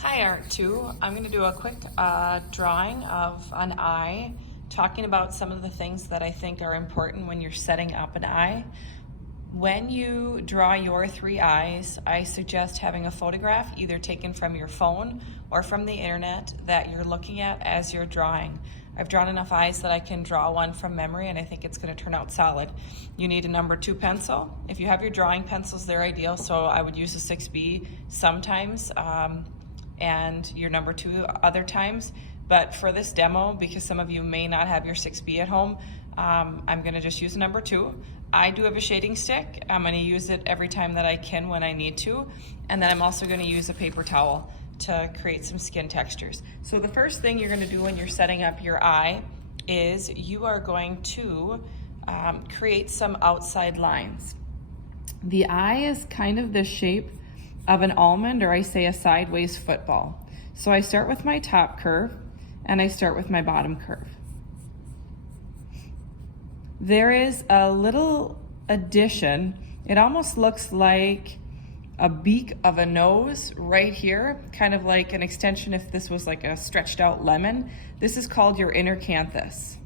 Hi Art2. I'm going to do a quick drawing of an eye, talking about some of the things that I think are important when you're setting up an eye. When you draw your three eyes, I suggest having a photograph either taken from your phone or from the internet that you're looking at as you're drawing. I've drawn enough eyes that I can draw one from memory, and I think it's going to turn out solid. You need a number 2 pencil. If you have your drawing pencils, they're ideal, so I would use a 6B sometimes. And your number 2 other times. But for this demo, because some of you may not have your 6B at home, I'm gonna just use number 2. I do have a shading stick. I'm gonna use it every time that I can when I need to. And then I'm also gonna use a paper towel to create some skin textures. So the first thing you're gonna do when you're setting up your eye is you are going to create some outside lines. The eye is kind of the shape of an almond, or I say a sideways football. So I start with my top curve and I start with my bottom curve. There is a little addition. It almost looks like a beak of a nose right here, kind of like an extension if this was like a stretched out lemon. This is called your inner canthus.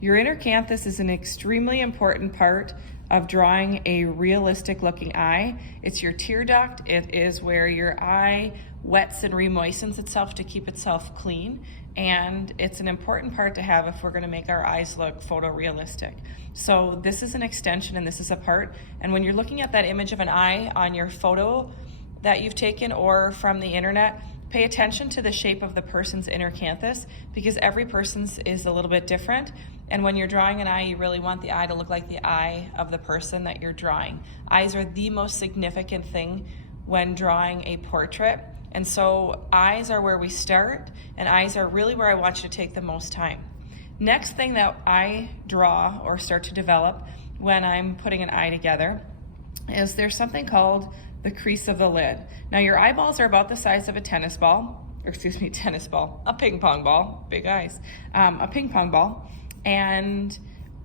Your inner canthus is an extremely important part of drawing a realistic looking eye. It's your tear duct. It is where your eye wets and remoistens itself to keep itself clean. And it's an important part to have if we're gonna make our eyes look photorealistic. So this is an extension and this is a part. And when you're looking at that image of an eye on your photo that you've taken or from the internet, pay attention to the shape of the person's inner canthus, because every person's is a little bit different. And when you're drawing an eye, you really want the eye to look like the eye of the person that you're drawing. Eyes are the most significant thing when drawing a portrait. And so eyes are where we start, and eyes are really where I want you to take the most time. Next thing that I draw or start to develop when I'm putting an eye together is there's something called the crease of the lid. Now your eyeballs are about the size of a tennis ball, or excuse me, tennis ball, a ping pong ball, big eyes, a ping pong ball, and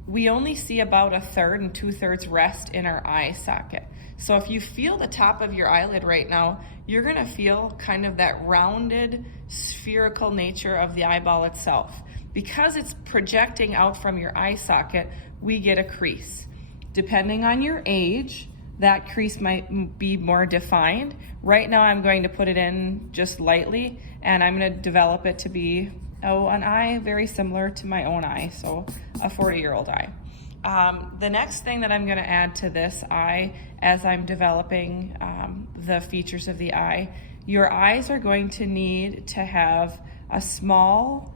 we only see about 1/3 and 2/3 rest in our eye socket. So if you feel the top of your eyelid right now, you're gonna feel kind of that rounded, spherical nature of the eyeball itself. Because it's projecting out from your eye socket, we get a crease. Depending on your age, that crease might be more defined. Right now I'm going to put it in just lightly, and I'm going to develop it to be an eye very similar to my own eye, so a 40-year-old eye. The next thing that I'm going to add to this eye as I'm developing the features of the eye, your eyes are going to need to have a small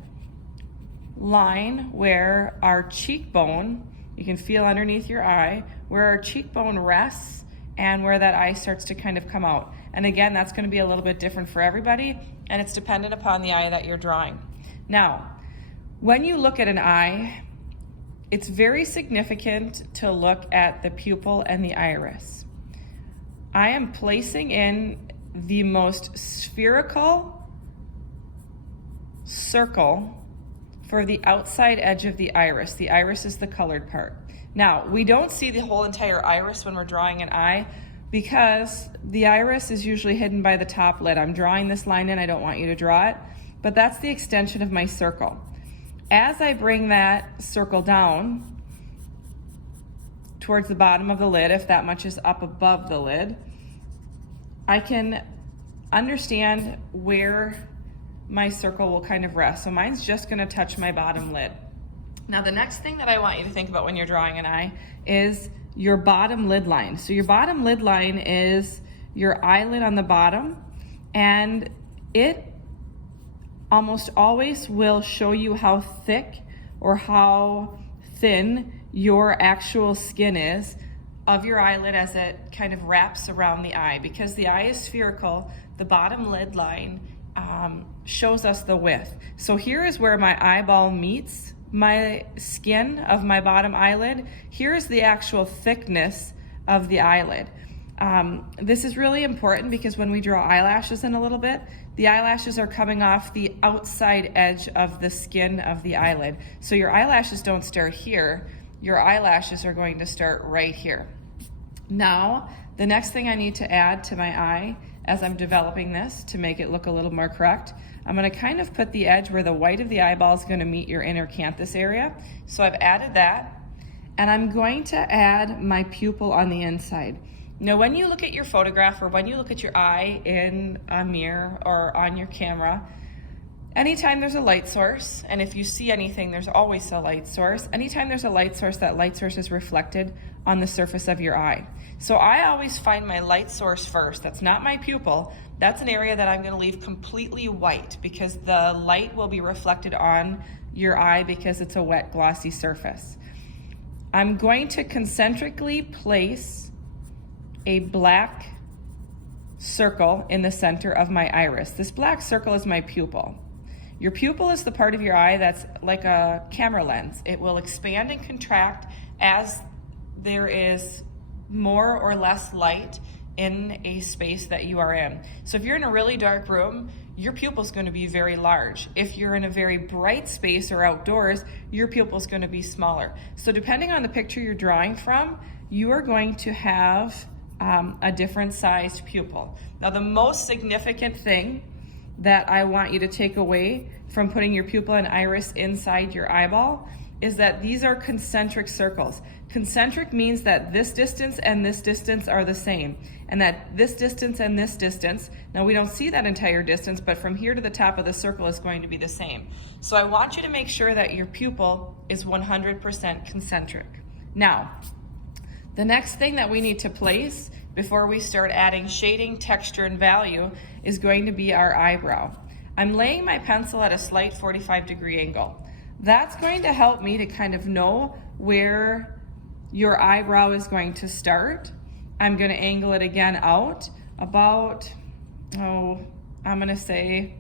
line where our cheekbone, you can feel underneath your eye, where our cheekbone rests and where that eye starts to kind of come out. And again, that's going to be a little bit different for everybody, and it's dependent upon the eye that you're drawing. Now, when you look at an eye, it's very significant to look at the pupil and the iris. I am placing in the most spherical circle for the outside edge of the iris. The iris is the colored part. Now, we don't see the whole entire iris when we're drawing an eye because the iris is usually hidden by the top lid. I'm drawing this line in, I don't want you to draw it, but that's the extension of my circle. As I bring that circle down towards the bottom of the lid, if that much is up above the lid, I can understand where my circle will kind of rest. So mine's just gonna touch my bottom lid. Now the next thing that I want you to think about when you're drawing an eye is your bottom lid line. So your bottom lid line is your eyelid on the bottom, and it almost always will show you how thick or how thin your actual skin is of your eyelid as it kind of wraps around the eye. Because the eye is spherical, the bottom lid line shows us the width. So here is where my eyeball meets my skin of my bottom eyelid. Here is the actual thickness of the eyelid. This is really important because when we draw eyelashes in a little bit, the eyelashes are coming off the outside edge of the skin of the eyelid. So your eyelashes don't start here, your eyelashes are going to start right here. Now, the next thing I need to add to my eye as I'm developing this to make it look a little more correct. I'm gonna kind of put the edge where the white of the eyeball is gonna meet your inner canthus area. So I've added that, and I'm going to add my pupil on the inside. Now, when you look at your photograph or when you look at your eye in a mirror or on your camera, anytime there's a light source, and if you see anything, there's always a light source. Anytime there's a light source, that light source is reflected on the surface of your eye. So I always find my light source first. That's not my pupil. That's an area that I'm gonna leave completely white because the light will be reflected on your eye because it's a wet, glossy surface. I'm going to concentrically place a black circle in the center of my iris. This black circle is my pupil. Your pupil is the part of your eye that's like a camera lens. It will expand and contract as there is more or less light in a space that you are in. So if you're in a really dark room, your pupil is going to be very large. If you're in a very bright space or outdoors, your pupil is going to be smaller. So depending on the picture you're drawing from, you are going to have a different sized pupil. Now, the most significant thing that I want you to take away from putting your pupil and iris inside your eyeball is that these are concentric circles. Concentric means that this distance and this distance are the same, and that this distance and this distance, now we don't see that entire distance, but from here to the top of the circle is going to be the same. So I want you to make sure that your pupil is 100% concentric. Now, the next thing that we need to place before we start adding shading, texture, and value is going to be our eyebrow. I'm laying my pencil at a slight 45-degree angle. That's going to help me to kind of know where your eyebrow is going to start. I'm going to angle it again out about, I'm going to say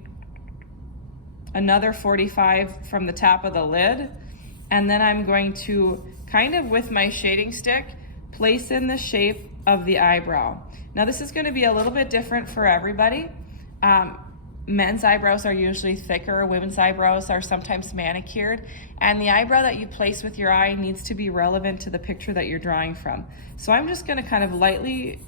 another 45 from the top of the lid. And then I'm going to kind of with my shading stick place in the shape of the eyebrow. Now this is going to be a little bit different for everybody. Men's eyebrows are usually thicker, women's eyebrows are sometimes manicured, and the eyebrow that you place with your eye needs to be relevant to the picture that you're drawing from. So I'm just going to kind of lightly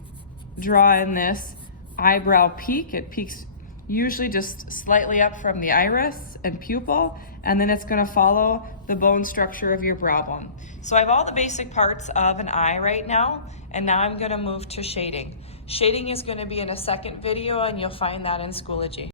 draw in this eyebrow peak. It peaks usually just slightly up from the iris and pupil, and then it's going to follow the bone structure of your brow bone. So I have all the basic parts of an eye right now, and now I'm going to move to shading. Shading is going to be in a second video, and you'll find that in Schoology.